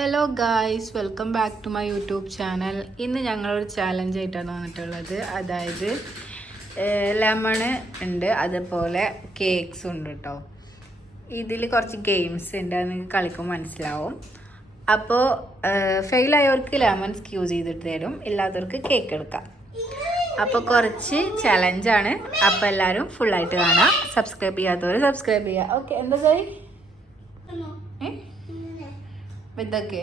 Hello guys, welcome back to my YouTube channel. ഇന്ന് ഞങ്ങളൊരു challenge ആയിട്ടാണ് വന്നിട്ടുള്ളത്. അതായത് ലെമണ് ഉണ്ട്, അതുപോലെ കേക്ക്സ് ഉണ്ട് കേട്ടോ. ഇതിൽ കുറച്ച് ഗെയിംസ് ഉണ്ട്, അത് നിങ്ങൾക്ക് കളിക്കുമ്പോൾ മനസ്സിലാവും. അപ്പോൾ ഫെയിലായവർക്ക് ലെമൺസ് യൂസ് ചെയ്തിട്ട് തരും, ഇല്ലാത്തവർക്ക് കേക്ക് എടുക്കാം. അപ്പോൾ കുറച്ച് ചലഞ്ചാണ്. അപ്പോൾ എല്ലാവരും ഫുള്ളായിട്ട് കാണാം. സബ്സ്ക്രൈബ് ചെയ്യാത്തവർ സബ്സ്ക്രൈബ് ചെയ്യുക. ഓക്കെ, എന്താ സായി വലുതാക്കേ?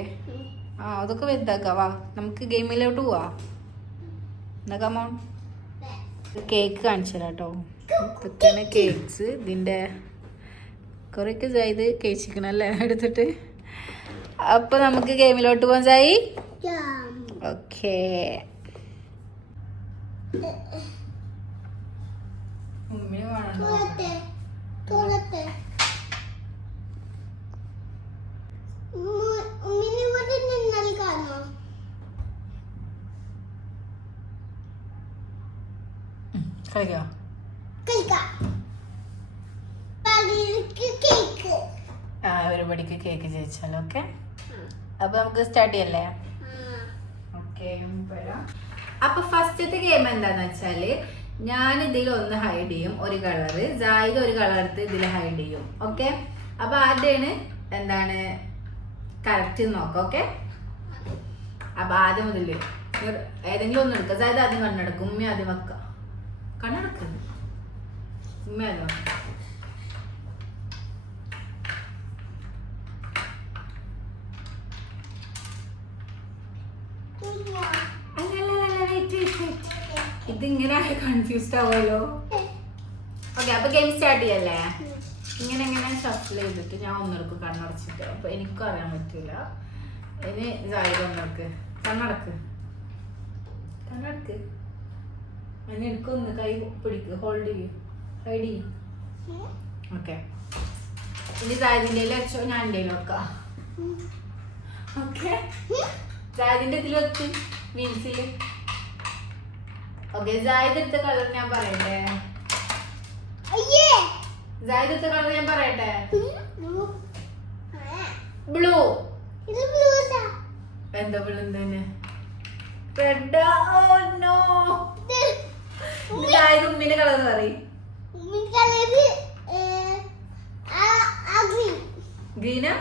അതൊക്കെ വലുതാക്കാം. വാ, നമുക്ക് ഗെയിമിലോട്ട് പോവാ. എന്താ കമോൺ, കേക്ക് കാണിച്ചു തരാം കേട്ടോ. ഇതൊക്കെയാണ് കേക്ക്സ്. ഇതിൻ്റെ കുറേയൊക്കെ ഇത് കഴിച്ചിരിക്കണല്ലേ എടുത്തിട്ട്. അപ്പോൾ നമുക്ക് ഗെയിമിലോട്ട് പോകാൻ സായി. ഓക്കേ, ഉമ്മിന് വേണം. ഒരുപടിക്ക് കേക്ക് ജയിച്ചാലോ. ഓക്കെ, അപ്പൊ നമുക്ക് സ്റ്റാർട്ട് ചെയ്യല്ലേ? ഓക്കെ, അപ്പൊ ഫസ്റ്റത്തെ ഗെയിം എന്താന്ന് വെച്ചാല്, ഞാൻ ഇതിൽ ഒന്ന് ഹൈഡ് ചെയ്യും ഒരു കളറ്, ജായിദ് ഒരു കളർ എടുത്ത് ഇതിൽ ഹൈഡ് ചെയ്യും. ഓക്കെ, അപ്പൊ ആദ്യമാണ് എന്താണ് കറക്റ്റ് നോക്കാം. ഓക്കെ, അപ്പൊ ആദ്യം മുതൽ ഏതെങ്കിലും ഒന്ന് എടുക്കുക. ജായിദ് ആദ്യം കണ്ണെടുക്കും, ഉമ്മ ആദ്യം വെക്ക. കണ്ണെടുക്കുന്നത് ഉമ്മ ആദ്യം വെക്ക. ഇതിങ്ങനെ കൺഫ്യൂസ്ഡ് ആവുമല്ലോ. ഓക്കെ, അപ്പൊ ഗെയിം സ്റ്റാർട്ട് ചെയ്യല്ലേ? ഇങ്ങനെ ഷഫിൾ ചെയ്തിട്ട് ഞാൻ ഒന്നെടുക്കും കണ്ണടച്ചിട്ട്. അപ്പൊ എനിക്കും അറിയാൻ പറ്റൂല. ഇനി ജായിദ് ഒന്നെടുക്ക്, കണ്ണടക്ക്. അതിന് എനിക്കൊന്ന് കൈ പിടിക്ക്, ഹോൾഡ് ചെയ്യും, ഹൈഡ് ചെയ്യും. ഓക്കെ, ഇനി ജായിദിന്റെ വെച്ചോ, ഞാൻ എൻ്റെ വെക്കാം. ഓക്കെ, ജായിദിന്റെ ഇതിൽ വെച്ച് മീൻസിൽ. ഓക്കെ, ജായിദ് എടുത്ത കളർ ഞാൻ പറയട്ടെ. ജായിദ് എടുത്ത കളർ ഞാൻ പറയട്ടെ. ബ്ലൂ. എന്താ ബ്ലൂ? തന്നെ റെഡ്. ഓ നോ, ജായിദ് ഉമ്മിന്റെ കളർ പറയും. ഗ്രീനാ?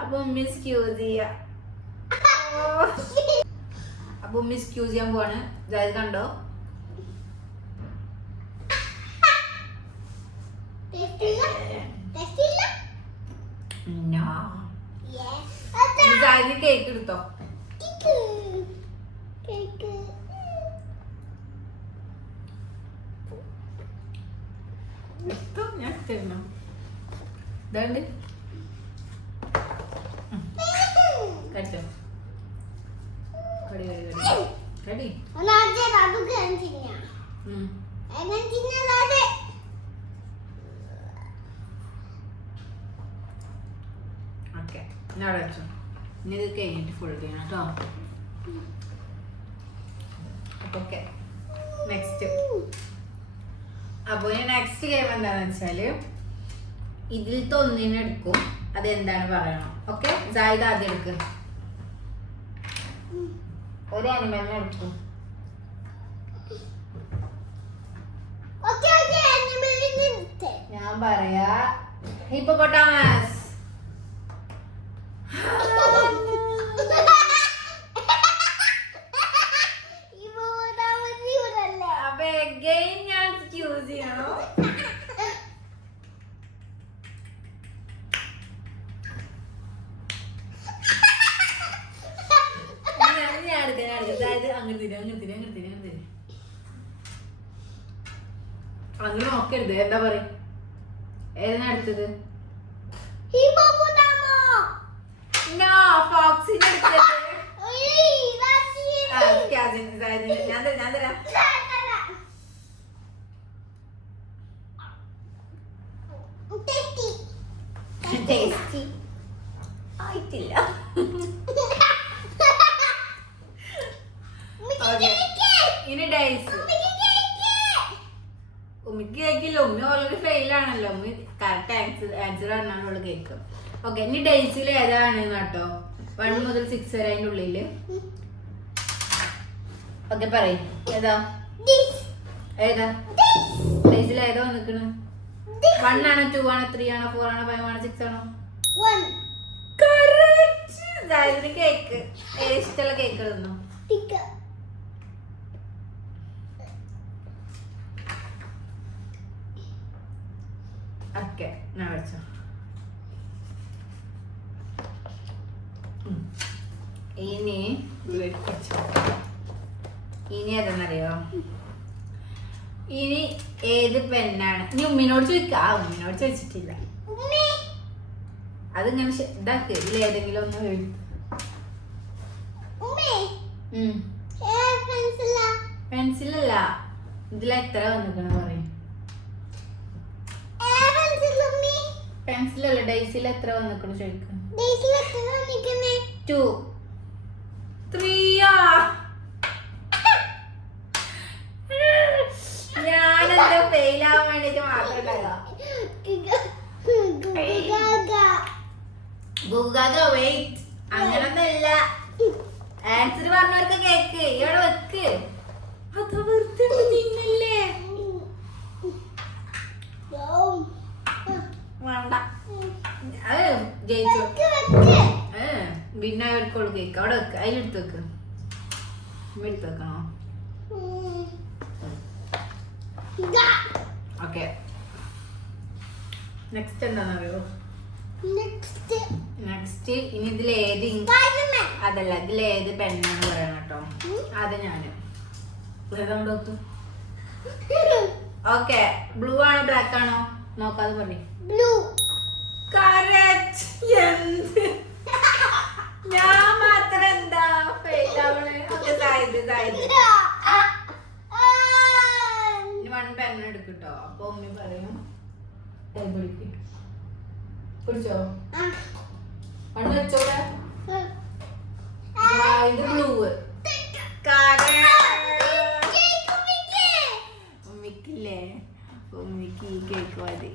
അപ്പൊ മിസ് ക്യൂസ് ചെയ്യാൻ പോവാണ്. ജായിദ് കണ്ടോ? ജായിദ് കേക്ക് എടുത്തോ. ഞാൻ തരണം. ഇതാണ്ട് കടിച്ചോ. കടി. ഓക്കെ, ഞാൻ വെച്ചോ. ഇനി ഇത് കഴിഞ്ഞിട്ട് ഫുൾ ചെയ്യണം കേട്ടോ. Okay, next. അപ്പോൾ നെക്സ്റ്റ് ഗെയിം എന്താണെന്ന് വെച്ചാൽ, ഇതിലത്തെ ഒന്നിനെ എടുക്കും, അതെന്താണ് പറയണം. ഓക്കെ, ജായിദ് ആദ്യം എടുക്കും. ഒരു അനിമലിനെ എടുക്കും. ഞാൻ പറയാ ഹിപ്പോപ്പൊട്ടാമസ്. അപ്പൊ അഗൈൻ ഞാൻ ചൂസ് ചെയ്യണോ? അങ്ങനെ നോക്കരുത്. എന്താ പറയാ, ഏതിനാ എടുത്തത്? ഞാൻ തരാം. ടേസ്റ്റി ആയിട്ടില്ല. ഇനി ഡൈസ്. ഉമ്മിക്ക് കേക്കില്ല, ഉമ്മി ഓൾറെഡി ഫെയിൽ ആണല്ലോ. ഉമ്മി കറക്റ്റ് ആൻസർ പറഞ്ഞാണുള്ള കേക്ക്. ഓക്കെ, ഇനി ഡേയ്സിൽ ഏതാണ് കേട്ടോ? 1 മുതൽ 6 വരെ അതിൻ്റെ ഉള്ളില്. ഓക്കെ പറയും ഏതാ ഏതാ ഡേയ്സിൽ ഏതാ വന്നിക്കണ്? 1 ആണോ 2 ആണോ 3 ആണോ 4 ആണോ 5 ആണോ 6 ആണോ? കേക്ക് ഇഷ്ടമുള്ള കേക്ക് തന്നു. ഓക്കെ ഞാൻ വെച്ചോ. ഇനി ഏതെന്നറിയോ? ഇനി ഏത് പെണ്ണാണ്? ഇനി ഉമ്മിനോട് ചോദിക്കാം. ഉമ്മിനോട് ചോദിച്ചിട്ടില്ല. അതിങ്ങനെ ഇതാക്ക്. ഇതിൽ ഏതെങ്കിലും ഒന്ന് പെൻസിലല്ല. ഇതിൽ എത്ര വന്നിക്കണം പറയും. പെൻസിലല്ല, ഡേയ്സിൽ എത്ര വന്നിക്കണം ചോദിക്കും. 2 3 ഞാനെന്താ ഫെയിൽ ആവാൻ വേണ്ടിട്ട് മാത്രം വെയിറ്റ്. അങ്ങനൊന്നല്ല. ആൻസർ പറഞ്ഞവർക്ക് കേക്ക് ഇവിടെ വെക്ക്. അത് വെറുതെ തിന്നല്ലേ. വേണ്ട, അത് ജയിച്ചോ. വിന്നവർക്കുള്ളൂ കേക്ക് അവിടെ വെക്ക്. അതിലെടുത്ത് വെക്ക്. എടുത്ത് വെക്കണോ? ഓക്കെ, നെക്സ്റ്റ് എന്താണെന്നറിയോ? നെക്സ്റ്റ് ഇനി ഇതിലേത് അതല്ല, ഇതിലേത് പെണ്ണാന്ന് പറയണം കേട്ടോ. അത് ഞാന് നോക്ക്. ഓക്കെ, ബ്ലൂ ആണോ ബ്ലാക്ക് ആണോ നോക്കാതെ പറയും. എന്ത് ഞാൻ മാത്രം എന്താ ഫെയിൽ ആവണേ? ഓക്കെ, വൺ പെൻ എടുക്കട്ടോ. അപ്പൊ ഉമ്മി പറയും പിടിച്ചോ. വണ്ണ് വെച്ചോടെ. ഇത് ബ്ലൂ. ഉമ്മിക്കില്ലേ? ഉമ്മിക്ക് ഈ കേക്ക് മതി.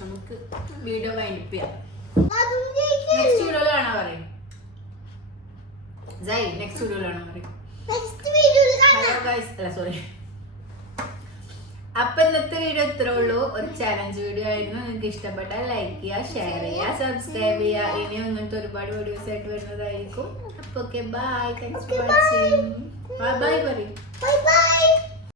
നമുക്ക് വീഡിയോ വൈൻഡപ്പ് ചെയ്യാം. നെക്സ്റ്റ് വീഡിയോയിൽ കാണാൻ പറയും. നെക്സ്റ്റ് വീഡിയോയിലാണ് പറയും. അല്ല സോറി. അപ്പൊ ഇന്നത്തെ വീഡിയോ ഇത്രേ ഉള്ളൂ. ഒരു ചാലഞ്ച് വീഡിയോ ആയിരുന്നു. നിങ്ങൾക്ക് ഇഷ്ടപ്പെട്ടാൽ ലൈക്ക് ചെയ്യുക, ഷെയർ ചെയ്യുക, സബ്സ്ക്രൈബ് ചെയ്യുക. ഇനിയും ഇങ്ങനത്തെ ഒരുപാട് വീഡിയോസ് ആയിട്ട് വരുന്നതായിരിക്കും. അപ്പൊ okay, bye. Thanks for watching. Bye പറയും.